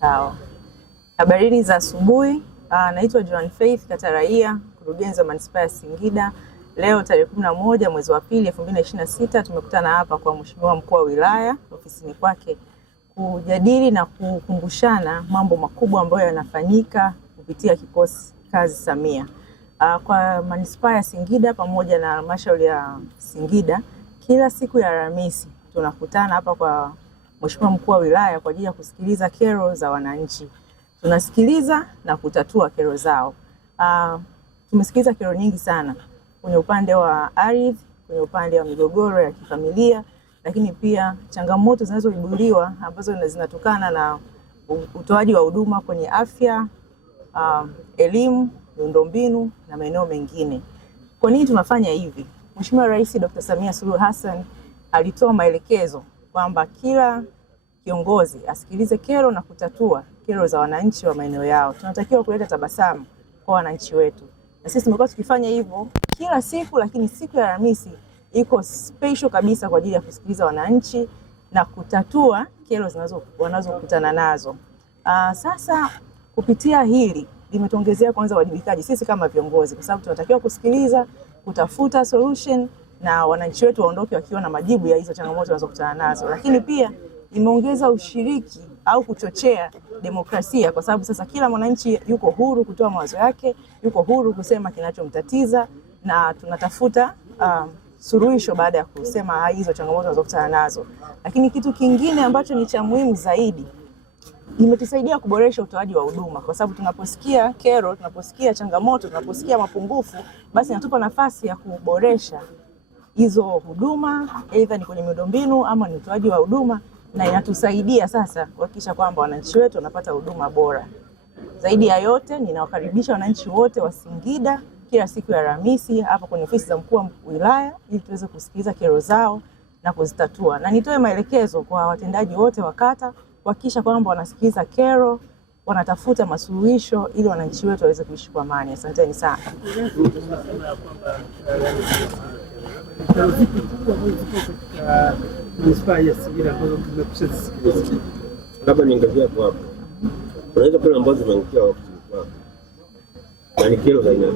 Sawa. Habarini za asubuhi. Naitwa Joan Faith Kataraia, mkurugenzi wa Manispaa ya Singida. Leo tarehe 11 mwezi wa pili 2026 tumekutana hapa kwa Mheshimiwa Mkuu wa Wilaya ofisini kwake kujadili na kukumbushana mambo makubwa ambayo yanafanyika kupitia kikosi kazi Samia. Kwa Manispaa ya Singida pamoja na Halmashauri ya Singida, kila siku ya Alhamisi tunakutana hapa kwa Mheshimiwa Mkuu wa Wilaya kwa ajili ya kusikiliza kero za wananchi. Tunasikiliza na kutatua kero zao. Tumesikiliza kero nyingi sana kwenye upande wa ardhi, kwenye upande wa migogoro ya kifamilia, lakini pia changamoto zinazoibuliwa ambazo zinatokana na utoaji wa huduma kwenye afya, elimu, miundombinu na maeneo mengine. Kwa nini tunafanya hivi? Mheshimiwa Rais Dr. Samia Suluhu Hassan alitoa maelekezo kwamba kila kiongozi asikilize kero na kutatua kero za wananchi wa maeneo yao. Tunatakiwa kuleta tabasamu kwa wananchi wetu. Na sisi tumekuwa tukifanya hivyo kila siku, lakini siku ya Alhamisi iko special kabisa kwa ajili ya kusikiliza wananchi na kutatua kero wanazokutana nazo. Sasa kupitia hili limetuongezea kwanza wajibikaji sisi kama viongozi, kwa sababu tunatakiwa kusikiliza, kutafuta solution na wananchi wetu waondoke wakiwa na majibu ya hizo changamoto wanazokutana nazo. Lakini pia imeongeza ushiriki au kuchochea demokrasia, kwa sababu sasa kila mwananchi yuko huru kutoa mawazo yake, yuko huru kusema kinachomtatiza na tunatafuta suluhisho baada ya kusema hizo changamoto wanazokutana nazo. Lakini kitu kingine ambacho ni cha muhimu zaidi, imetusaidia kuboresha utoaji wa huduma, kwa sababu tunaposikia kero, tunaposikia changamoto, tunaposikia mapungufu, basi inatupa nafasi ya kuboresha hizo huduma, aidha ni kwenye miundombinu ama ni utoaji wa huduma, na inatusaidia sasa kuhakikisha kwamba wananchi wetu wanapata huduma bora. Zaidi ya yote, ninawakaribisha wananchi wote wa Singida kila siku ya Alhamisi hapa kwenye ofisi za Mkuu wa Wilaya ili tuweze kusikiliza kero zao na kuzitatua. Na nitoe maelekezo kwa watendaji wote wa kata kuhakikisha kwamba wanasikiliza kero, wanatafuta masuluhisho ili wananchi wetu waweze kuishi kwa amani. Asanteni sana. Labda niongezea hapo. Unaweza kule ambazo zimeangukia wakati wako. Na ni kero za aina